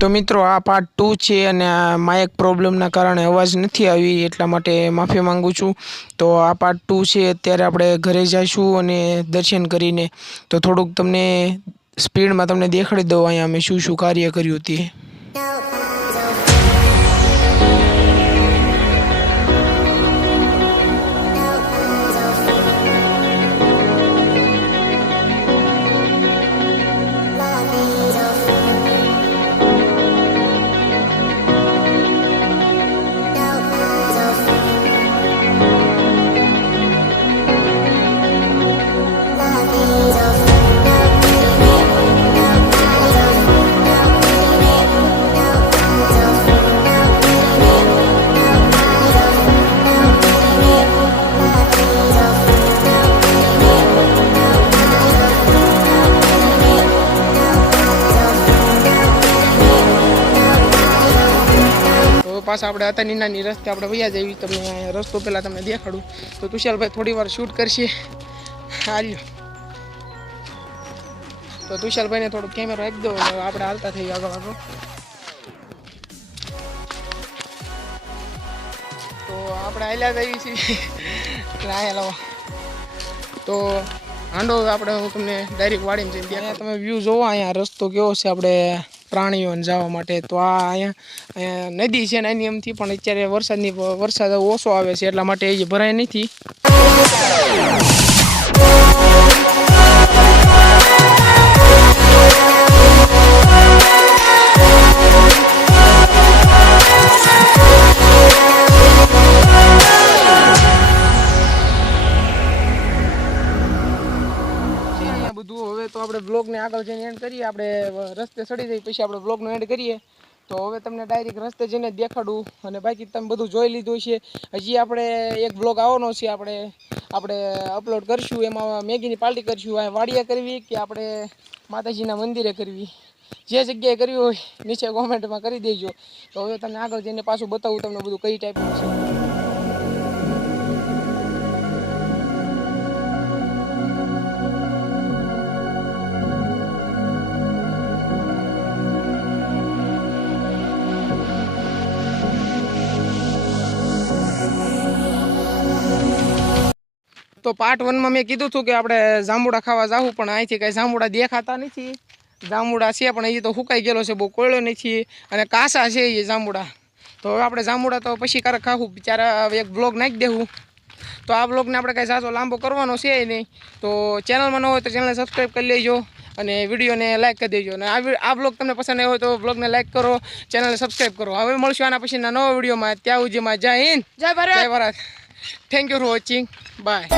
તો મિત્રો આ પાર્ટ 2 છે અને આ માઇક પ્રોબ્લેમના કારણે અવાજ નથી આવી એટલા માટે માફી માંગુ છું। તો આ પાર્ટ 2 છે। અત્યારે આપણે ઘરે જઈશું અને દર્શન કરીને તો થોડુંક તમને સ્પીડમાં તમને દેખાડી દઉં અહીંયા અમે શું શું કાર્ય કર્યું તે। पास આપણે હતા નાની રસ્તે આપણે વયા જઈએ તમને રસ્તો પહેલા તમને દેખાડું તો તુષારભાઈ થોડી વાર શૂટ કરશે હાલ્યો તો તુષારભાઈને થોડો કેમેરો આપી દો આપણે હાલતા થઈ આગળ આગળ તો આપણે હાલ્યા જઈએ છીએ રાયલા તો હાંડો આપણે હું તમને ડાયરેક્ટ વાડીમાં જઈને ત્યાં તમે વ્યૂ જોવો અહીંયા રસ્તો કેવો છે આપણે પ્રાણીઓને જવા માટે તો આ અહીંયા નદી છે ને એની એમથી પણ અત્યારે વરસાદ ઓછો આવે છે એટલા માટે એ ભરાય નથી। હવે તો આપણે બ્લોગને આગળ જઈને એન્ડ કરીએ આપણે રસ્તે ચડી જઈએ પછી આપણે બ્લોગનો એન્ડ કરીએ તો હવે તમને ડાયરેક્ટ રસ્તે જઈને દેખાડું અને બાકી તમે બધું જોઈ લીધું છે। હજી આપણે એક બ્લોગ આવવાનો છે આપણે અપલોડ કરીશું એમાં મેગીની પાર્ટી કરીશું આ વાડિયા કરવી કે આપણે માતાજીના મંદિરે કરવી જે જગ્યાએ કરવી હોય નીચે કોમેન્ટમાં કરી દેજો તો હવે તમને આગળ જઈને પાછું બતાવું તમને બધું કઈ ટાઈપનું છે। तो पार्ट 1 में मैं कीधुं छुं कि आपणे जांबुड़ा खावा जाऊँ पण અહીંથી કઈ જાંબુડા દેખાતા નથી। જાંબુડા છે પણ એ તો સુકાઈ ગયેલો છે બહુ કોળ્યો નથી અને કાસા છે એ જાંબુડા તો હવે આપણે જાંબુડા તો પછી ક્યારેક ખાવું બિચારા એક બ્લોગ નાખી દેવું તો આ બ્લોગને આપણે કાંઈ ઝાઝો લાંબો કરવાનો છે નહીં તો ચેનલમાં ન હોય તો ચેનલને સબસ્ક્રાઈબ કરી લેજો અને વિડીયોને લાઈક કરી દેજો અને આ બ્લોગ તમને પસંદ આવ્યો હોય તો બ્લોગને લાઈક કરો ચેનલને સબસ્ક્રાઈબ કરો। હવે મળશું આના પછીના નવા વિડીયોમાં ત્યાં સુધીમાં જય હિન્દ જય Bharat. Thank you for watching. Bye.